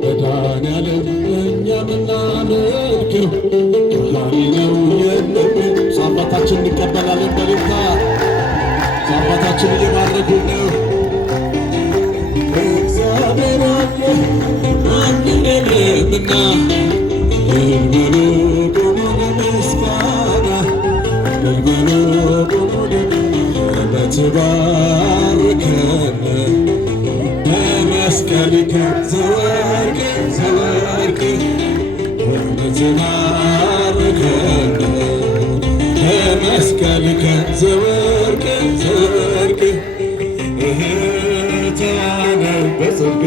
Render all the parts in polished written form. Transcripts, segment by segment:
መድኃኒዓለም እኛ ምናመልከው ከሃሊ ነው የለብን። አባታችን እንቀበላለን በልልታ አባታችን እየባረኩን ነው። እግዚአብሔር አለ ማንም የለምና እልበሉ ቁሙ ለምስጋና እልበሉ ቁሙ ለተባረከን በመስቀልከ ዘወርቅ ዘወርቅ በተባረከን በመስቀልከ ዘወርቅ ዘወርቅ እህታነ በጽድቅ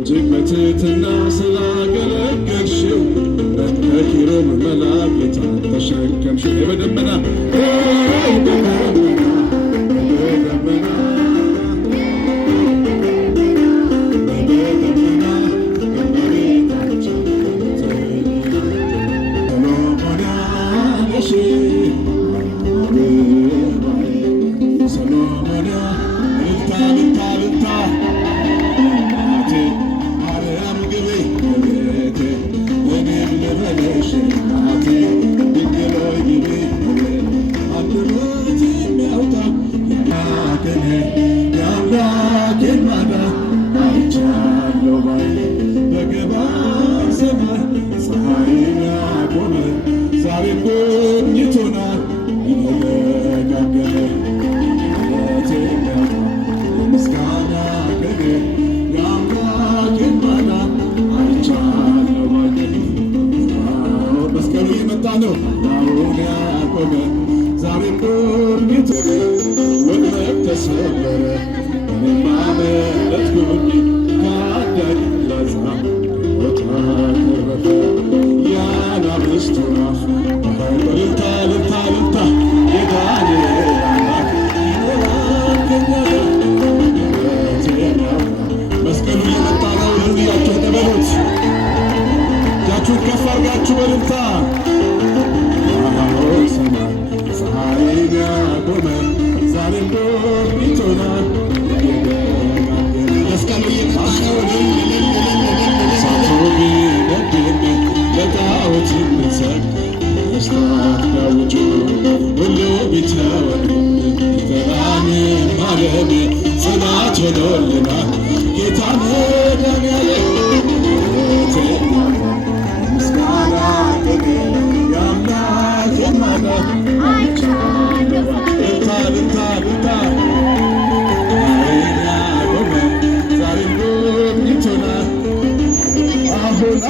እጅግ በትሕትና ስላገለገልሽው በኪሩብ መላእክት ተሸከምሽው በደመና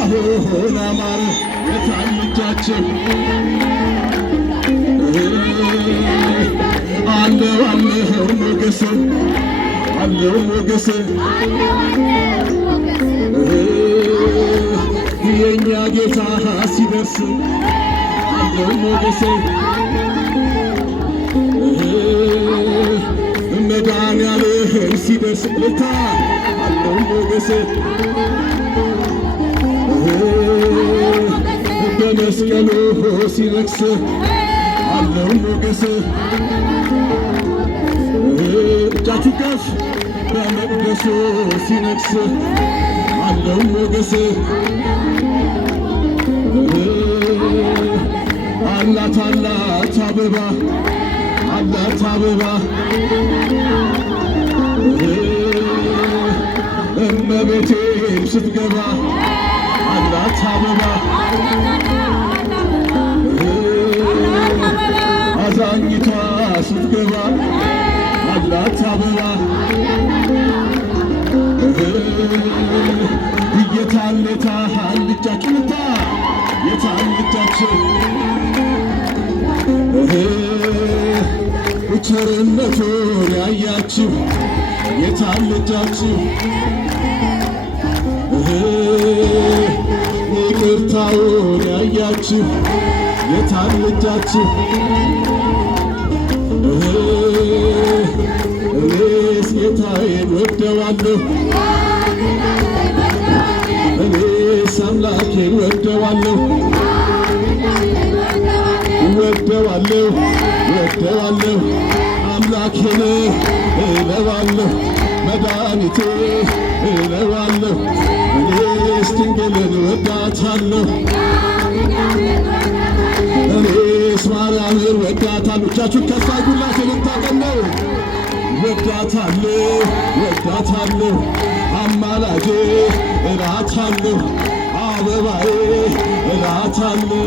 አሁን አማረ የታምጃችን ሞገስ አለው ሞገስ የእኛ ጌታ ሲደርስ አለው ሞገስ መድኃኒዓለም ሲደርስ ልታ አለው ሞገስ በመስቀሉ ሲነግስ አለው ሞገስ እጃችሁ ከፍ በመቅደሱ ሲነግስ አለው ሞገስ አላት አላት አበባ አላት አበባ እመቤቴም ስትገባ አላት አበባ አዛኝቷ ስትገባ አላት አበባ እየታለታ አልጃችሁ ልታ የታልጃችሁ ቸርነቱን ያያችሁ የታልጃችሁ ይቅርታውን ያያችሁ የታልጃችሁ እኔስ ጌታዬን ወደዋለሁ እኔስ አምላኬን ወደዋለሁ ወደዋለሁ ወደዋለሁ አምላኬን እለዋለሁ መድኃኒቴ እለዋለሁ እኔስ ድንግልን ወዳታለሁ እኔስ ማርያምን ወዳታለሁ እጃችሁን ከፍ አድርጉላት የምታቀነው ወዳታለሁ ወዳታለሁ አማላጄ እላታለሁ አበባዬ እላታለሁ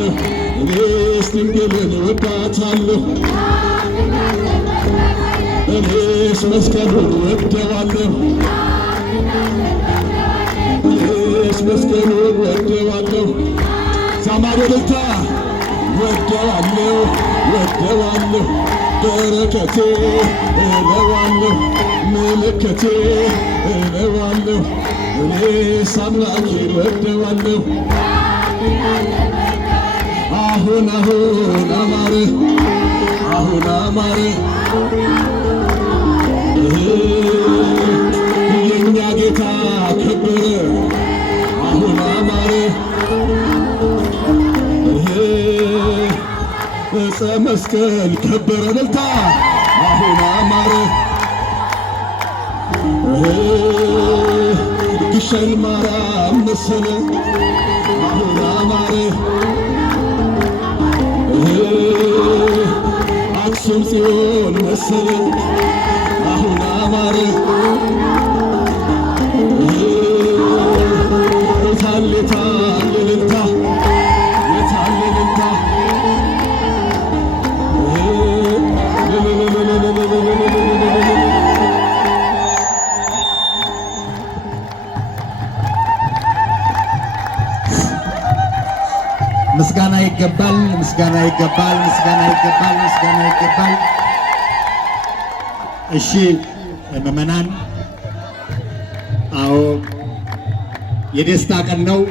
እኔስ ድንግልን ወዳታለሁ እኔስ መስቀሉን ወደዋለሁ እኔስ መስቀሉን ወደዋለሁ ሳማዶ ልታ ወደዋለሁ ወደዋለሁ በረከቴ እለዋለሁ ምልክቴ እለዋለሁ እኔስ አምላኬን ወደዋለሁ አሁን አማረ አሁን አማረ የእኛ ጌታ ከበረ አሁን አማረ ዕፀ መስቀል ከበረ እልልታ አሁን አማረ ግሸን ማርያም መሰለ አሁን አማረ አክሱም ጽዮን መሰለ አሁን አማረ የታል እልልታ የታል እልልታ ምስጋና ይገባል ምስጋና ይገባል ምስጋና ይገባል ምስጋና ይገባል። እሺ ምዕመናን፣ አዎ የደስታ ቀን ነው፣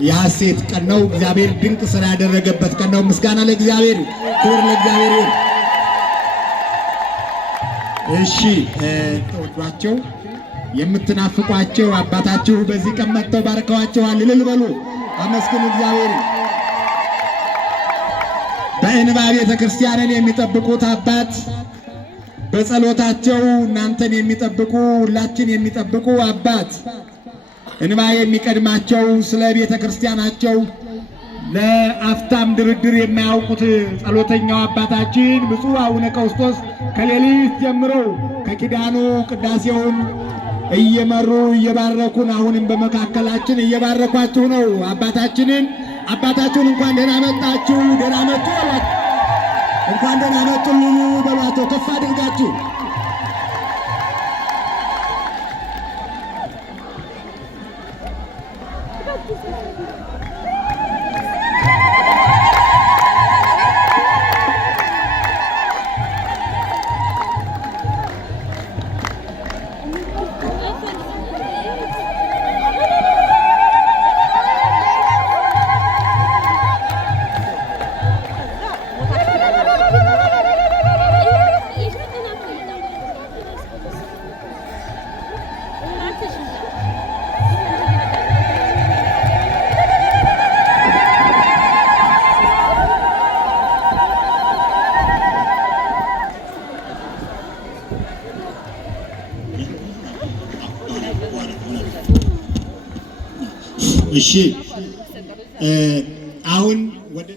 የሐሴት ቀን ነው። እግዚአብሔር ድንቅ ስራ ያደረገበት ቀን ነው። ምስጋና ለእግዚአብሔር፣ ክብር ለእግዚአብሔር ይሁን። እሺ ተወዷቸው የምትናፍቋቸው አባታችሁ በዚህ ቀን መጥተው ባርከዋቸዋል። እልል በሉ፣ አመስግኑ እግዚአብሔር። በእንባ ቤተ ክርስቲያንን የሚጠብቁት አባት፣ በጸሎታቸው እናንተን የሚጠብቁ ሁላችን የሚጠብቁ አባት፣ እንባ የሚቀድማቸው ስለ ቤተ ክርስቲያናቸው ለአፍታም ድርድር የማያውቁት ጸሎተኛው አባታችን ብፁዕ አቡነ ቀውስጦስ ከሌሊት ጀምረው ከኪዳኑ ቅዳሴውን እየመሩ እየባረኩን አሁንም በመካከላችን እየባረኳችሁ ነው። አባታችሁን እንኳን ደህና መጣችሁ፣ ደህና መጡ በሏቸው፣ እንኳን ደህና መጡ በሏቸው ከፍ አድርጋችሁ። እሺ አሁን ወደ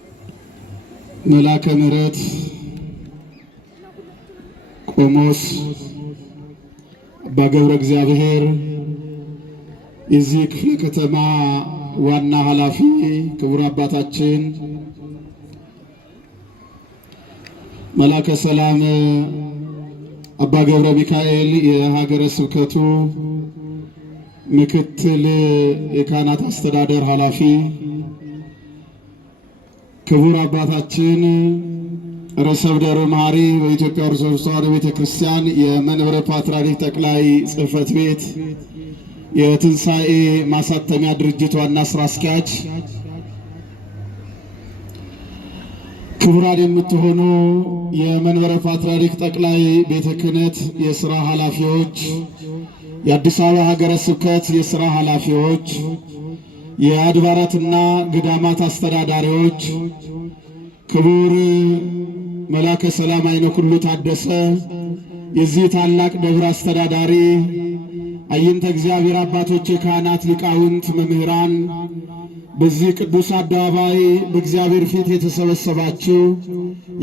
መላከ ምሕረት ቆሞስ አባ ገብረ እግዚአብሔር የዚህ ክፍለ ከተማ ዋና ኃላፊ ክቡር አባታችን መላከ ሰላም አባ ገብረ ሚካኤል የሀገረ ስብከቱ ምክትል የካህናት አስተዳደር ኃላፊ ክቡር አባታችን ርዕሰ ብደር መሐሪ በኢትዮጵያ ኦርቶዶክስ ተዋሕዶ ቤተክርስቲያን የመንበረ ፓትርያርክ ጠቅላይ ጽሕፈት ቤት የትንሣኤ ማሳተሚያ ድርጅት ዋና ስራ አስኪያጅ፣ ክቡራን የምትሆኑ የመንበረ ፓትርያርክ ጠቅላይ ቤተ ክህነት የሥራ ኃላፊዎች፣ የአዲስ አበባ ሀገረ ስብከት የሥራ ኃላፊዎች፣ የአድባራትና ገዳማት አስተዳዳሪዎች፣ ክቡር መላከ ሰላም አይነ ኩሉ ታደሰ የዚህ ታላቅ ደብር አስተዳዳሪ፣ አይንተ እግዚአብሔር አባቶች፣ ካህናት፣ ሊቃውንት፣ መምህራን፣ በዚህ ቅዱስ አደባባይ በእግዚአብሔር ፊት የተሰበሰባችሁ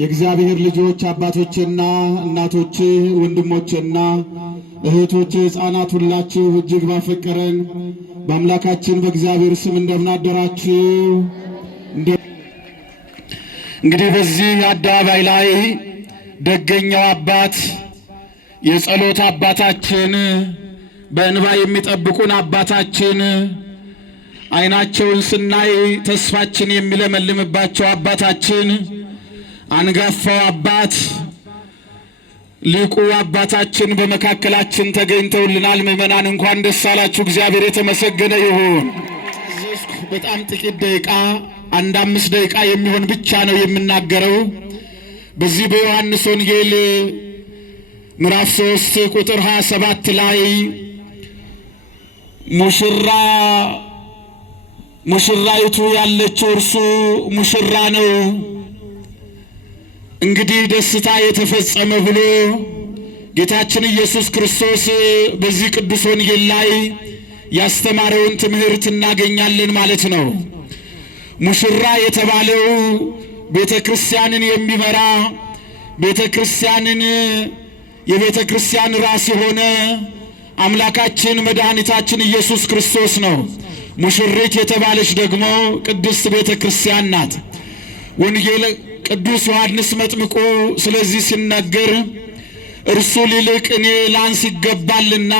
የእግዚአብሔር ልጆች አባቶችና እናቶች፣ ወንድሞችና እህቶች፣ ሕፃናት ሁላችሁ እጅግ ባፈቀረን በአምላካችን በእግዚአብሔር ስም እንደምን አደራችሁ? እንግዲህ በዚህ አደባባይ ላይ ደገኛው አባት የጸሎት አባታችን በእንባ የሚጠብቁን አባታችን ዓይናቸውን ስናይ ተስፋችን የሚለመልምባቸው አባታችን አንጋፋው አባት ሊቁ አባታችን በመካከላችን ተገኝተውልናል። ምዕመናን እንኳን ደስ አላችሁ። እግዚአብሔር የተመሰገነ ይሁን። በጣም ጥቂት ደቂቃ 1-5 ደቂቃ የሚሆን ብቻ ነው የምናገረው። በዚህ በዮሐንስ ወንጌል ምዕራፍ 3 ቁጥር 27 ላይ ሙሽራይቱ ያለችው እርሱ ሙሽራ ነው፣ እንግዲህ ደስታ የተፈጸመ ብሎ ጌታችን ኢየሱስ ክርስቶስ በዚህ ቅዱስ ወንጌል ላይ ያስተማረውን ትምህርት እናገኛለን ማለት ነው። ሙሽራ የተባለው ቤተ ክርስቲያንን የሚመራ ቤተ ክርስቲያንን የቤተ ክርስቲያን ራስ የሆነ አምላካችን መድኃኒታችን ኢየሱስ ክርስቶስ ነው። ሙሽሪት የተባለች ደግሞ ቅድስት ቤተ ክርስቲያን ናት። ወንጌል ቅዱስ ዮሐንስ መጥምቁ ስለዚህ ሲናገር እርሱ ሊልቅ እኔ ላንስ ይገባልና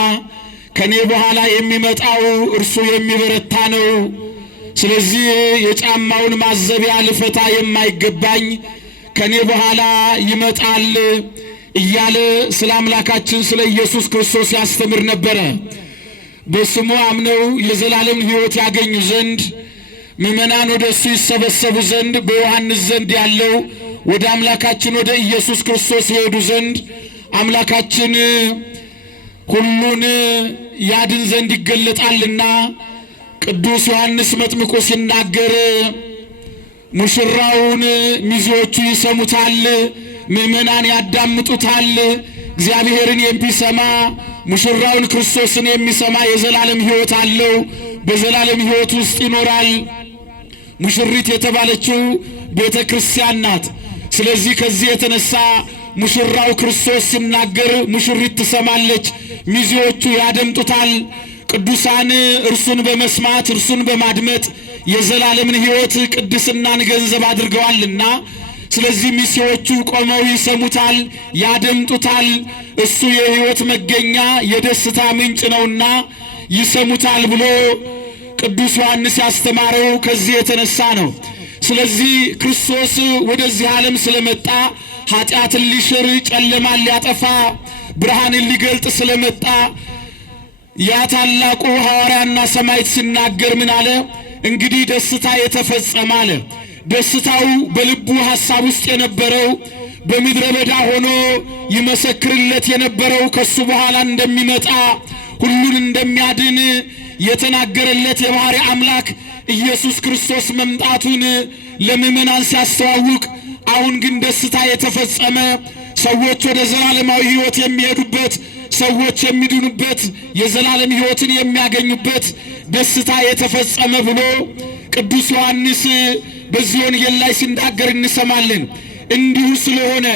ከኔ በኋላ የሚመጣው እርሱ የሚበረታ ነው፣ ስለዚህ የጫማውን ማዘቢያ ልፈታ የማይገባኝ ከኔ በኋላ ይመጣል እያለ ስለ አምላካችን ስለ ኢየሱስ ክርስቶስ ያስተምር ነበረ። በስሙ አምነው የዘላለም ሕይወት ያገኙ ዘንድ ምዕመናን ወደ እሱ ይሰበሰቡ ዘንድ በዮሐንስ ዘንድ ያለው ወደ አምላካችን ወደ ኢየሱስ ክርስቶስ ይሄዱ ዘንድ አምላካችን ሁሉን ያድን ዘንድ ይገለጣልና ቅዱስ ዮሐንስ መጥምቁ ሲናገር ሙሽራውን ሚዜዎቹ ይሰሙታል፣ ምዕመናን ያዳምጡታል። እግዚአብሔርን የሚሰማ ሙሽራውን ክርስቶስን የሚሰማ የዘላለም ሕይወት አለው፣ በዘላለም ሕይወት ውስጥ ይኖራል። ሙሽሪት የተባለችው ቤተ ክርስቲያን ናት። ስለዚህ ከዚህ የተነሳ ሙሽራው ክርስቶስ ሲናገር ሙሽሪት ትሰማለች፣ ሚዜዎቹ ያደምጡታል። ቅዱሳን እርሱን በመስማት እርሱን በማድመጥ የዘላለምን ሕይወት ቅድስናን ገንዘብ አድርገዋልና ስለዚህ ሚዜዎቹ ቆመው ይሰሙታል፣ ያደምጡታል። እሱ የሕይወት መገኛ የደስታ ምንጭ ነውና ይሰሙታል ብሎ ቅዱስ ዮሐንስ ያስተማረው ከዚህ የተነሳ ነው። ስለዚህ ክርስቶስ ወደዚህ ዓለም ስለመጣ ኃጢአትን ሊሽር ጨለማን ሊያጠፋ ብርሃንን ሊገልጥ ስለመጣ ያ ታላቁ ሐዋርያና ሰማዕት ሲናገር ምን አለ? እንግዲህ ደስታ የተፈጸመ አለ። ደስታው በልቡ ሐሳብ ውስጥ የነበረው በምድረ በዳ ሆኖ ይመሰክርለት የነበረው ከሱ በኋላ እንደሚመጣ ሁሉን እንደሚያድን የተናገረለት የባሕሪ አምላክ ኢየሱስ ክርስቶስ መምጣቱን ለምዕመናን ሲያስተዋውቅ፣ አሁን ግን ደስታ የተፈጸመ ሰዎች ወደ ዘላለማዊ ሕይወት የሚሄዱበት ሰዎች የሚድኑበት የዘላለም ሕይወትን የሚያገኙበት ደስታ የተፈጸመ ብሎ ቅዱስ ዮሐንስ በዚህ ወንጌል ላይ ሲናገር እንሰማለን። እንዲሁ ስለሆነ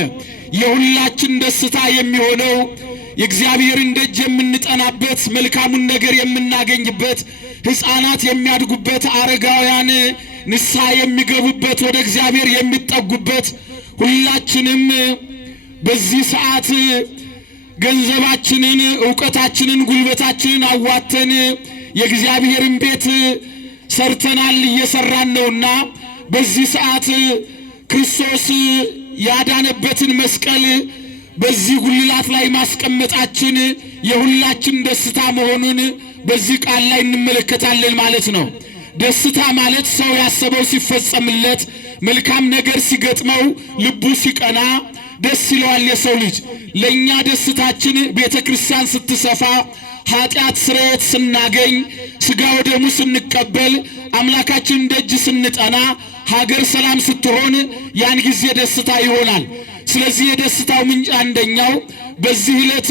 የሁላችን ደስታ የሚሆነው የእግዚአብሔርን ደጅ የምንጠናበት፣ መልካሙን ነገር የምናገኝበት፣ ሕፃናት የሚያድጉበት፣ አረጋውያን ንስሐ የሚገቡበት፣ ወደ እግዚአብሔር የሚጠጉበት፣ ሁላችንም በዚህ ሰዓት ገንዘባችንን፣ ዕውቀታችንን፣ ጉልበታችንን አዋተን የእግዚአብሔርን ቤት ሰርተናል፣ እየሰራን ነውና በዚህ ሰዓት ክርስቶስ ያዳነበትን መስቀል በዚህ ጉልላት ላይ ማስቀመጣችን የሁላችን ደስታ መሆኑን በዚህ ቃል ላይ እንመለከታለን ማለት ነው። ደስታ ማለት ሰው ያሰበው ሲፈጸምለት፣ መልካም ነገር ሲገጥመው፣ ልቡ ሲቀና ደስ ይለዋል የሰው ልጅ። ለኛ ደስታችን ቤተ ክርስቲያን ስትሰፋ፣ ኃጢአት ስርየት ስናገኝ፣ ሥጋ ወደሙ ስንቀበል፣ አምላካችን ደጅ ስንጠና፣ ሀገር ሰላም ስትሆን ያን ጊዜ ደስታ ይሆናል። ስለዚህ የደስታው ምንጭ አንደኛው በዚህ ዕለት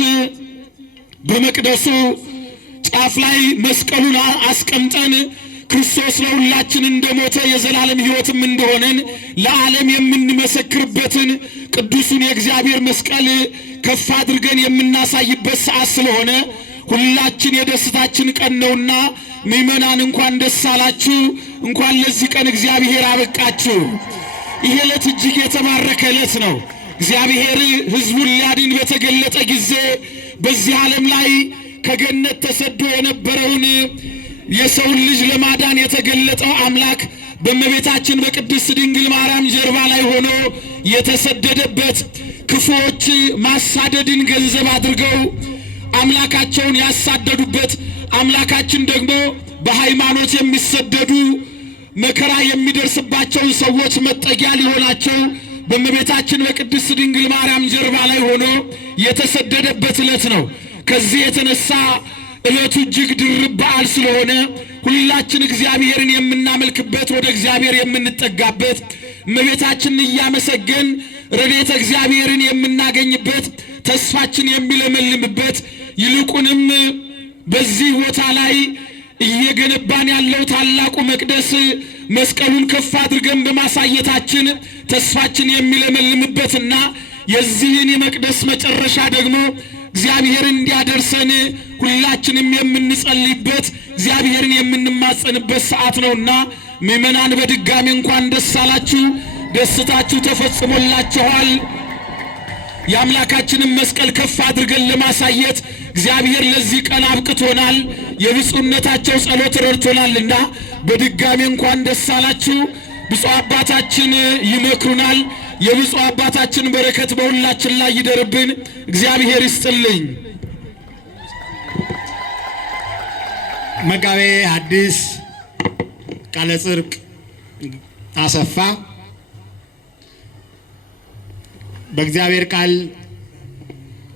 በመቅደሱ ጫፍ ላይ መስቀሉን አስቀምጠን ክርስቶስ ለሁላችን እንደሞተ የዘላለም ሕይወትም እንደሆነን ለዓለም የምንመሰክርበትን ቅዱሱን የእግዚአብሔር መስቀል ከፍ አድርገን የምናሳይበት ሰዓት ስለሆነ ሁላችን የደስታችን ቀን ነውና ምእመናን እንኳን ደስ አላችሁ፣ እንኳን ለዚህ ቀን እግዚአብሔር አበቃችሁ። ይሄ ዕለት እጅግ የተባረከ ዕለት ነው። እግዚአብሔር ሕዝቡን ሊያድን በተገለጠ ጊዜ በዚህ ዓለም ላይ ከገነት ተሰዶ የነበረውን የሰውን ልጅ ለማዳን የተገለጠው አምላክ በእመቤታችን በቅድስት ድንግል ማርያም ጀርባ ላይ ሆኖ የተሰደደበት፣ ክፉዎች ማሳደድን ገንዘብ አድርገው አምላካቸውን ያሳደዱበት፣ አምላካችን ደግሞ በሃይማኖት የሚሰደዱ መከራ የሚደርስባቸውን ሰዎች መጠጊያ ሊሆናቸው በእመቤታችን በቅድስት ድንግል ማርያም ጀርባ ላይ ሆኖ የተሰደደበት ዕለት ነው። ከዚህ የተነሳ ዕለቱ እጅግ ድርብ በዓል ስለሆነ ሁላችን እግዚአብሔርን የምናመልክበት፣ ወደ እግዚአብሔር የምንጠጋበት፣ እመቤታችንን እያመሰገን ረድኤተ እግዚአብሔርን የምናገኝበት፣ ተስፋችን የሚለመልምበት፣ ይልቁንም በዚህ ቦታ ላይ እየገነባን ያለው ታላቁ መቅደስ መስቀሉን ከፍ አድርገን በማሳየታችን ተስፋችን የሚለመልምበትና የዚህን የመቅደስ መጨረሻ ደግሞ እግዚአብሔርን እንዲያደርሰን ሁላችንም የምንጸልይበት፣ እግዚአብሔርን የምንማጸንበት ሰዓት ነውና ምእመናን በድጋሚ እንኳን ደስ አላችሁ፣ ደስታችሁ ተፈጽሞላችኋል። የአምላካችንን መስቀል ከፍ አድርገን ለማሳየት እግዚአብሔር ለዚህ ቀን አብቅቶናል። የብፁዕነታቸው ጸሎት ረድቶናልና በድጋሚ እንኳን ደስ አላችሁ። ብፁዕ አባታችን ይመክሩናል። የብፁዕ አባታችን በረከት በሁላችን ላይ ይደርብን። እግዚአብሔር ይስጥልኝ። መጋቤ ሐዲስ ቃለ ጽድቅ አሰፋ በእግዚአብሔር ቃል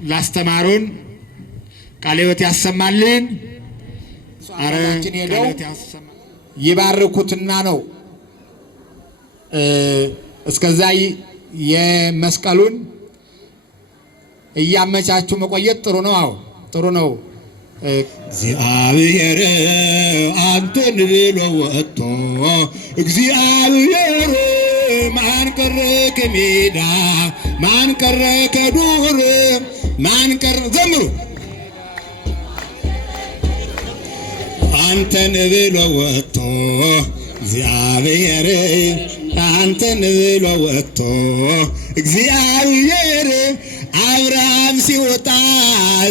ላስተማሩን ቃለ ሕይወት ያሰማልን። አረችን ሄደው ይባርኩትና ነው እስከዛ የመስቀሉን እያመቻቹ መቆየት ጥሩ ነው። አዎ ጥሩ ነው። እግዚአብሔር አንተን ብሎ ወጥቶ እግዚአብሔር ማን ቀረ ከሜዳ ማን ቀረ ከዱር ማን ቀረ ዘምሩ አንተን ብሎ ወጥቶ እግዚአብሔር አንተን ብሎ ወጥቶ እግዚአብሔር አብርሃም ሲወጣ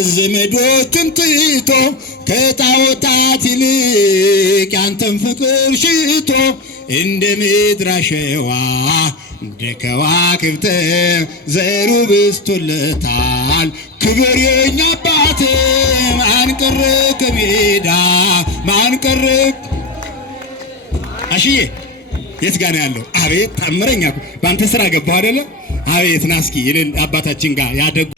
ዘመዶቹን ትቶ ከጣዖታት ይልቅ ያንተን ፍቅር ሽቶ እንደ ምድር አሸዋ እንደ ከዋክብት ዘሩ በዝቶለታል ክብር የኛ አባት ማን ቀረ ከሜዳ ማን ቀረ አሽዬ የት ጋር ነው ያለው? አቤት ታምረኛ ባንተ ስራ ገባው አይደለ? አቤት ናስኪ ይልን አባታችን ጋር ያደጉ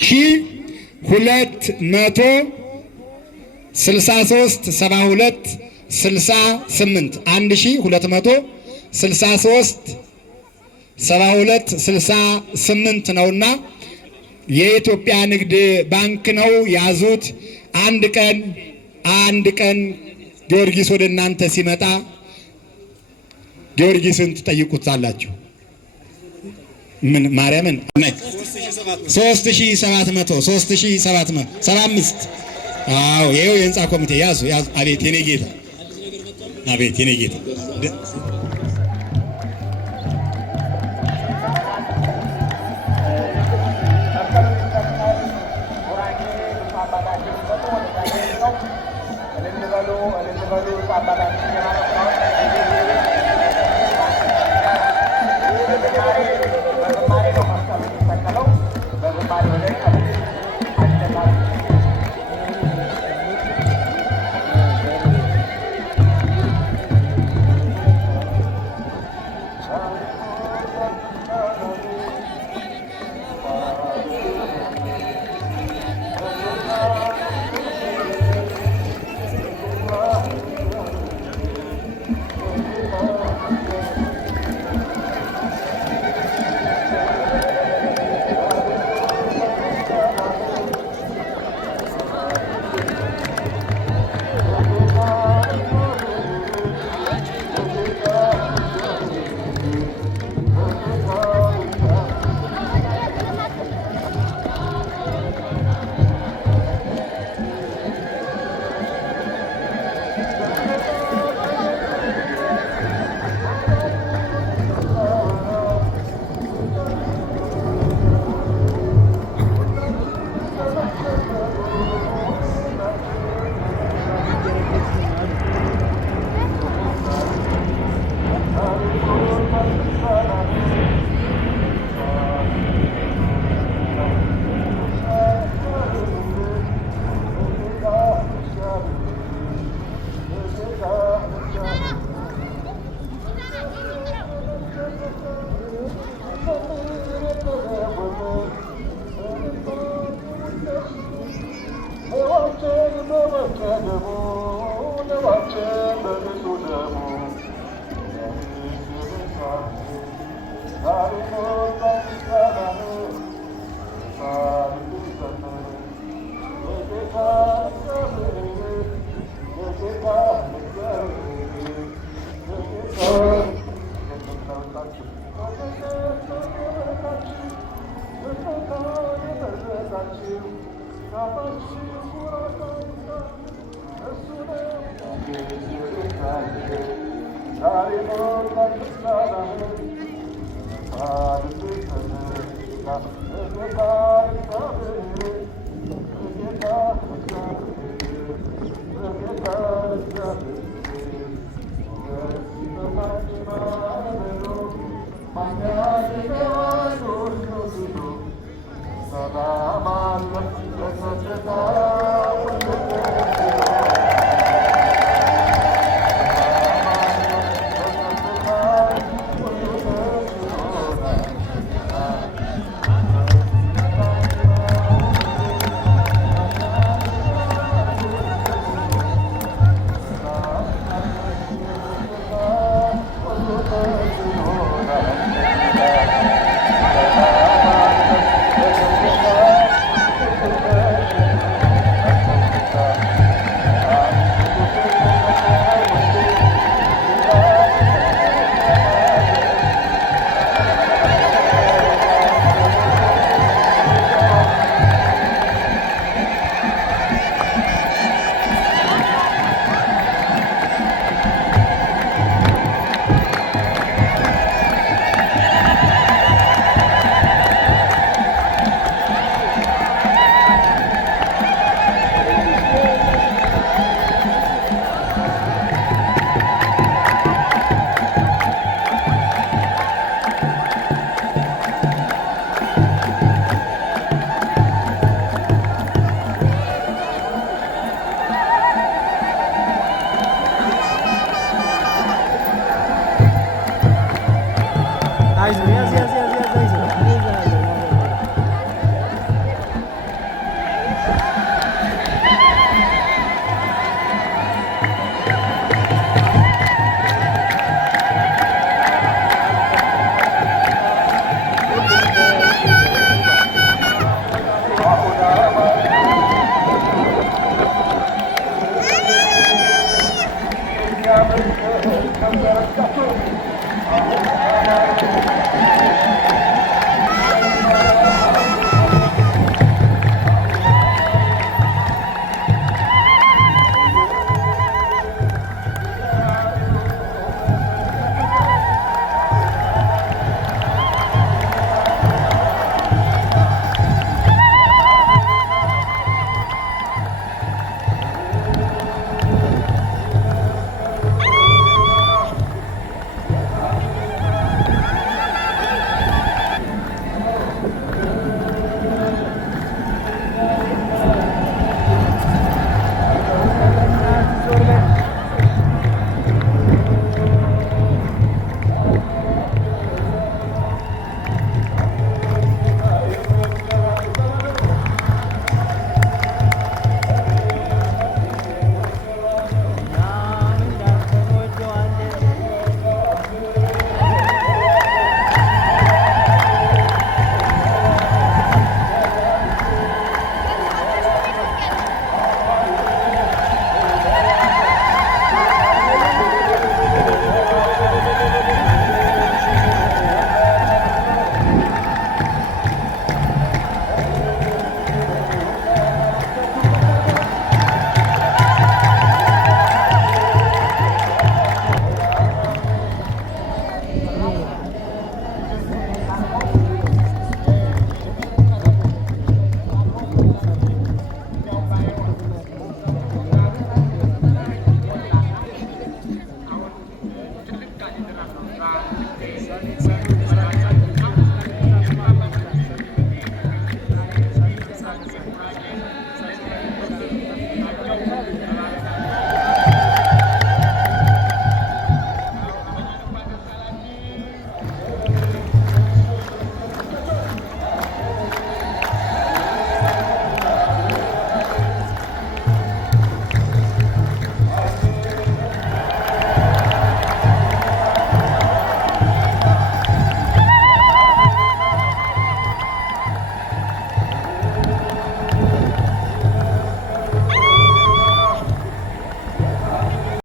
263 72 68 1263 72 68 ነውና የኢትዮጵያ ንግድ ባንክ ነው ያዙት። አንድ ቀን ጊዮርጊስ ወደ እናንተ ሲመጣ ጊዮርጊስን ትጠይቁታላችሁ። ምን ማርያምን 3775 አዎ ይሄው የህንጻ ኮሚቴ ያዙ። አቤት የኔ ጌታ፣ አቤት የኔ ጌታ። Thank you.